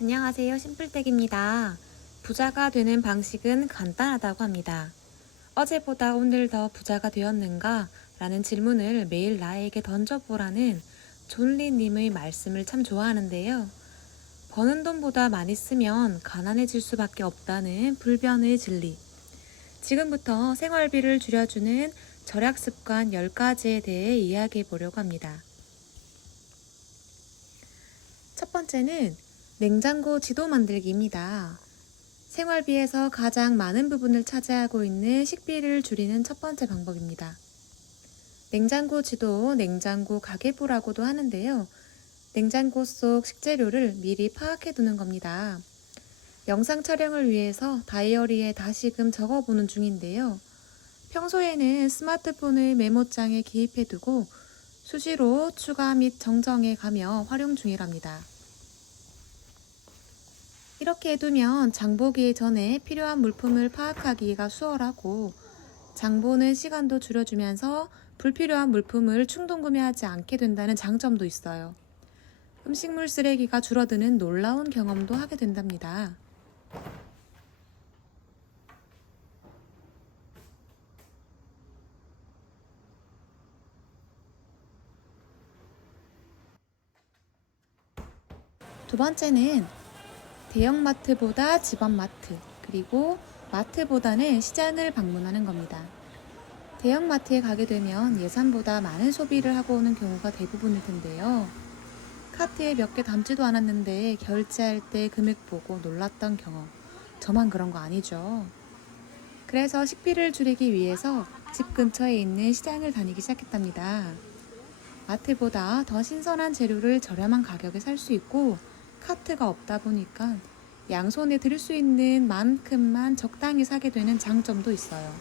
안녕하세요. 심플텍입니다. 부자가 되는 방식은 간단하다고 합니다. 어제보다 오늘 더 부자가 되었는가? 라는 질문을 매일 나에게 던져보라는 존리님의 말씀을 참 좋아하는데요. 버는 돈보다 많이 쓰면 가난해질 수밖에 없다는 불변의 진리. 지금부터 생활비를 줄여주는 절약 습관 10가지에 대해 이야기해 보려고 합니다. 첫 번째는 냉장고 지도 만들기입니다. 생활비에서 가장 많은 부분을 차지하고 있는 식비를 줄이는 첫 번째 방법입니다. 냉장고 지도, 냉장고 가계부라고도 하는데요. 냉장고 속 식재료를 미리 파악해 두는 겁니다. 영상 촬영을 위해서 다이어리에 다시금 적어보는 중인데요. 평소에는 스마트폰을 메모장에 기입해 두고 수시로 추가 및 정정해 가며 활용 중이랍니다. 이렇게 해두면 장보기 전에 필요한 물품을 파악하기가 수월하고 장보는 시간도 줄여주면서 불필요한 물품을 충동구매하지 않게 된다는 장점도 있어요. 음식물 쓰레기가 줄어드는 놀라운 경험도 하게 된답니다. 두 번째는 대형마트보다 집안마트, 그리고 마트보다는 시장을 방문하는 겁니다. 대형마트에 가게 되면 예산보다 많은 소비를 하고 오는 경우가 대부분일 텐데요. 카트에 몇 개 담지도 않았는데 결제할 때 금액 보고 놀랐던 경험. 저만 그런 거 아니죠. 그래서 식비를 줄이기 위해서 집 근처에 있는 시장을 다니기 시작했답니다. 마트보다 더 신선한 재료를 저렴한 가격에 살 수 있고 카트가 없다 보니까 양손에 들 수 있는 만큼만 적당히 사게 되는 장점도 있어요.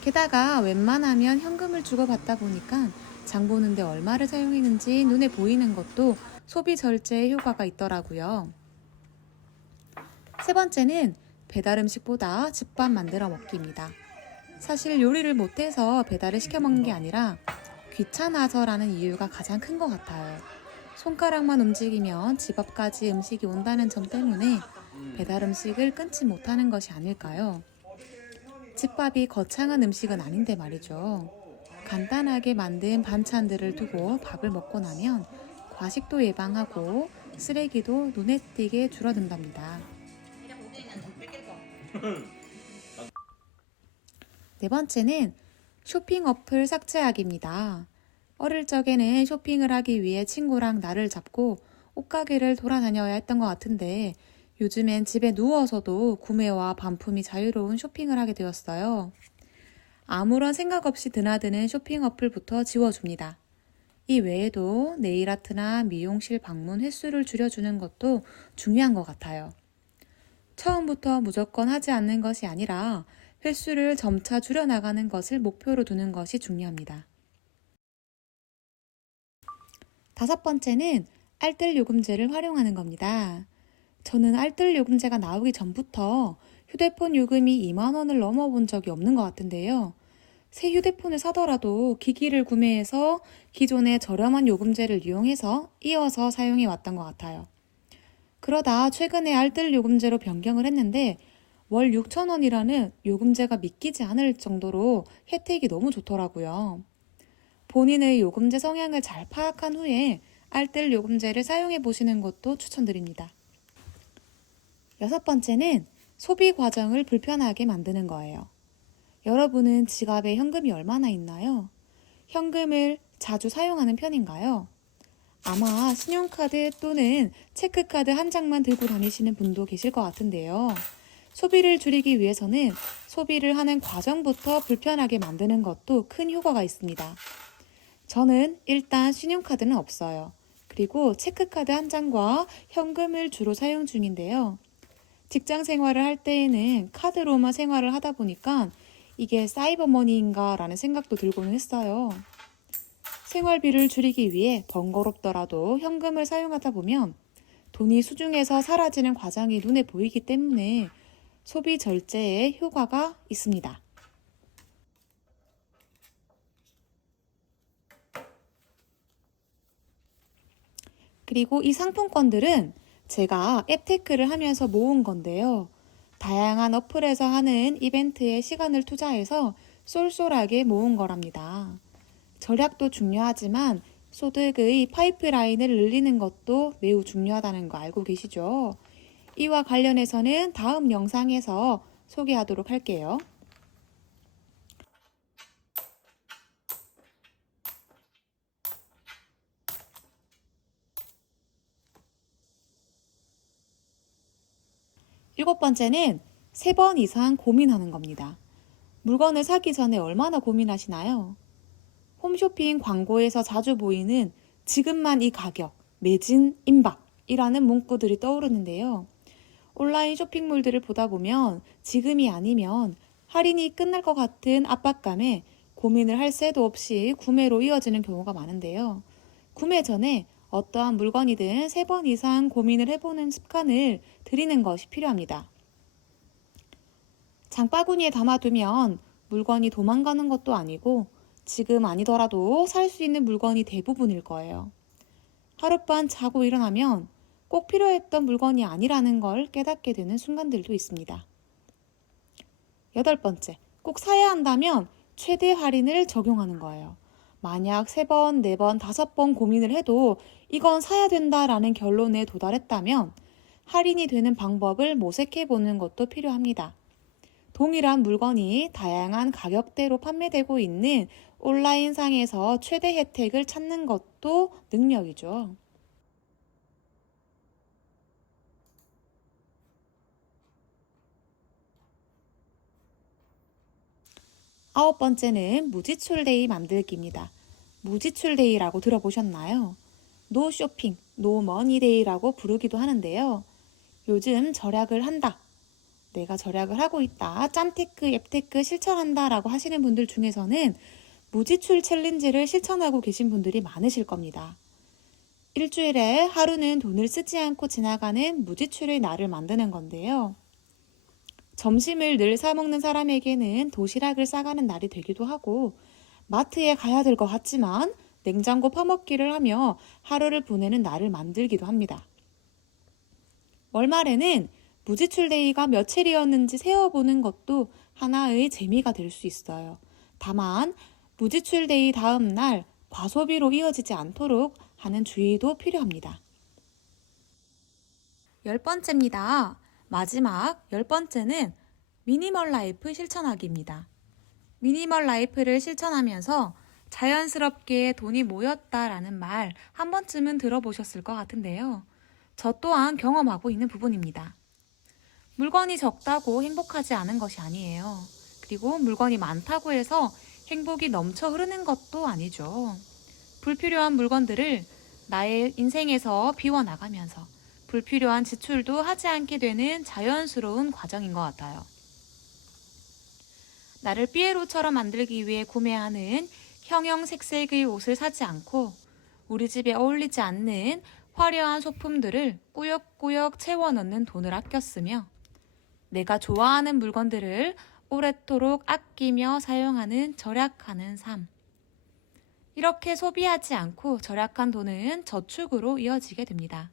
게다가 웬만하면 현금을 주고 받다 보니까 장 보는데 얼마를 사용했는지 눈에 보이는 것도 소비 절제에 효과가 있더라고요. 세 번째는 배달 음식보다 집밥 만들어 먹기입니다. 사실 요리를 못해서 배달을 시켜 먹는 게 아니라 귀찮아서라는 이유가 가장 큰 것 같아요. 손가락만 움직이면 집 앞까지 음식이 온다는 점 때문에 배달 음식을 끊지 못하는 것이 아닐까요? 집밥이 거창한 음식은 아닌데 말이죠. 간단하게 만든 반찬들을 두고 밥을 먹고 나면 과식도 예방하고 쓰레기도 눈에 띄게 줄어든답니다. 네 번째는 쇼핑 어플 삭제하기입니다. 어릴 적에는 쇼핑을 하기 위해 친구랑 날을 잡고 옷가게를 돌아다녀야 했던 것 같은데 요즘엔 집에 누워서도 구매와 반품이 자유로운 쇼핑을 하게 되었어요. 아무런 생각 없이 드나드는 쇼핑 어플부터 지워줍니다. 이 외에도 네일아트나 미용실 방문 횟수를 줄여주는 것도 중요한 것 같아요. 처음부터 무조건 하지 않는 것이 아니라 횟수를 점차 줄여나가는 것을 목표로 두는 것이 중요합니다. 다섯 번째는 알뜰 요금제를 활용하는 겁니다. 저는 알뜰 요금제가 나오기 전부터 휴대폰 요금이 2만 원을 넘어본 적이 없는 것 같은데요. 새 휴대폰을 사더라도 기기를 구매해서 기존의 저렴한 요금제를 이용해서 이어서 사용해 왔던 것 같아요. 그러다 최근에 알뜰 요금제로 변경을 했는데 월 6천 원이라는 요금제가 믿기지 않을 정도로 혜택이 너무 좋더라고요. 본인의 요금제 성향을 잘 파악한 후에 알뜰 요금제를 사용해 보시는 것도 추천드립니다. 여섯 번째는 소비 과정을 불편하게 만드는 거예요. 여러분은 지갑에 현금이 얼마나 있나요? 현금을 자주 사용하는 편인가요? 아마 신용카드 또는 체크카드 한 장만 들고 다니시는 분도 계실 것 같은데요. 소비를 줄이기 위해서는 소비를 하는 과정부터 불편하게 만드는 것도 큰 효과가 있습니다. 저는 일단 신용카드는 없어요. 그리고 체크카드 한 장과 현금을 주로 사용 중인데요. 직장 생활을 할 때에는 카드로만 생활을 하다 보니까 이게 사이버머니인가 라는 생각도 들고는 했어요. 생활비를 줄이기 위해 번거롭더라도 현금을 사용하다 보면 돈이 수중에서 사라지는 과정이 눈에 보이기 때문에 소비 절제에 효과가 있습니다. 그리고 이 상품권들은 제가 앱테크를 하면서 모은 건데요. 다양한 어플에서 하는 이벤트에 시간을 투자해서 쏠쏠하게 모은 거랍니다. 절약도 중요하지만 소득의 파이프라인을 늘리는 것도 매우 중요하다는 거 알고 계시죠? 이와 관련해서는 다음 영상에서 소개하도록 할게요. 일곱 번째는 3번 이상 고민하는 겁니다. 물건을 사기 전에 얼마나 고민하시나요? 홈쇼핑 광고에서 자주 보이는 지금만 이 가격, 매진, 임박이라는 문구들이 떠오르는데요. 온라인 쇼핑몰들을 보다 보면 지금이 아니면 할인이 끝날 것 같은 압박감에 고민을 할 새도 없이 구매로 이어지는 경우가 많은데요. 구매 전에 어떠한 물건이든 3번 이상 고민을 해보는 습관을 들이는 것이 필요합니다. 장바구니에 담아두면 물건이 도망가는 것도 아니고 지금 아니더라도 살 수 있는 물건이 대부분일 거예요. 하룻밤 자고 일어나면 꼭 필요했던 물건이 아니라는 걸 깨닫게 되는 순간들도 있습니다. 8번째, 꼭 사야 한다면 최대 할인을 적용하는 거예요. 만약 3번, 4번, 5번 고민을 해도 이건 사야 된다라는 결론에 도달했다면 할인이 되는 방법을 모색해 보는 것도 필요합니다. 동일한 물건이 다양한 가격대로 판매되고 있는 온라인상에서 최대 혜택을 찾는 것도 능력이죠. 9번째는 무지출데이 만들기입니다. 무지출데이라고 들어보셨나요? 노 쇼핑, 노 머니데이라고 부르기도 하는데요. 요즘 절약을 한다. 내가 절약을 하고 있다. 짬테크, 앱테크 실천한다 라고 하시는 분들 중에서는 무지출 챌린지를 실천하고 계신 분들이 많으실 겁니다. 일주일에 하루는 돈을 쓰지 않고 지나가는 무지출의 날을 만드는 건데요. 점심을 늘 사먹는 사람에게는 도시락을 싸가는 날이 되기도 하고 마트에 가야 될 것 같지만 냉장고 파먹기를 하며 하루를 보내는 날을 만들기도 합니다. 월말에는 무지출데이가 며칠이었는지 세어보는 것도 하나의 재미가 될 수 있어요. 다만 무지출데이 다음 날 과소비로 이어지지 않도록 하는 주의도 필요합니다. 10번째입니다. 마지막 10번째는 미니멀 라이프 실천하기입니다. 미니멀 라이프를 실천하면서 자연스럽게 돈이 모였다라는 말 한 번쯤은 들어보셨을 것 같은데요. 저 또한 경험하고 있는 부분입니다. 물건이 적다고 행복하지 않은 것이 아니에요. 그리고 물건이 많다고 해서 행복이 넘쳐 흐르는 것도 아니죠. 불필요한 물건들을 나의 인생에서 비워나가면서 불필요한 지출도 하지 않게 되는 자연스러운 과정인 것 같아요. 나를 삐에로처럼 만들기 위해 구매하는 형형색색의 옷을 사지 않고 우리 집에 어울리지 않는 화려한 소품들을 꾸역꾸역 채워넣는 돈을 아껴 쓰며 내가 좋아하는 물건들을 오래도록 아끼며 사용하는 절약하는 삶. 이렇게 소비하지 않고 절약한 돈은 저축으로 이어지게 됩니다.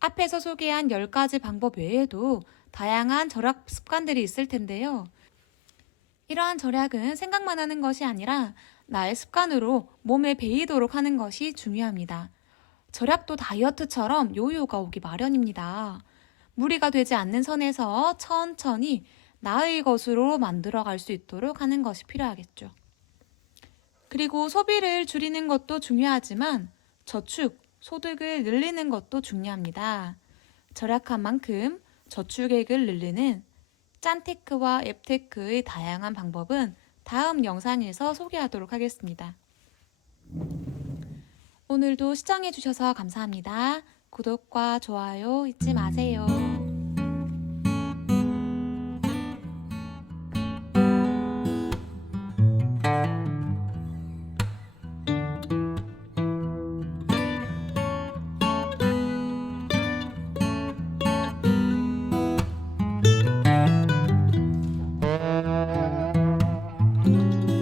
앞에서 소개한 10가지 방법 외에도 다양한 절약 습관들이 있을 텐데요. 이러한 절약은 생각만 하는 것이 아니라 나의 습관으로 몸에 배이도록 하는 것이 중요합니다. 절약도 다이어트처럼 요요가 오기 마련입니다. 무리가 되지 않는 선에서 천천히 나의 것으로 만들어갈 수 있도록 하는 것이 필요하겠죠. 그리고 소비를 줄이는 것도 중요하지만 저축, 소득을 늘리는 것도 중요합니다. 절약한 만큼 저축액을 늘리는 짠테크와 앱테크의 다양한 방법은 다음 영상에서 소개하도록 하겠습니다. 오늘도 시청해주셔서 감사합니다. 구독과 좋아요 잊지 마세요.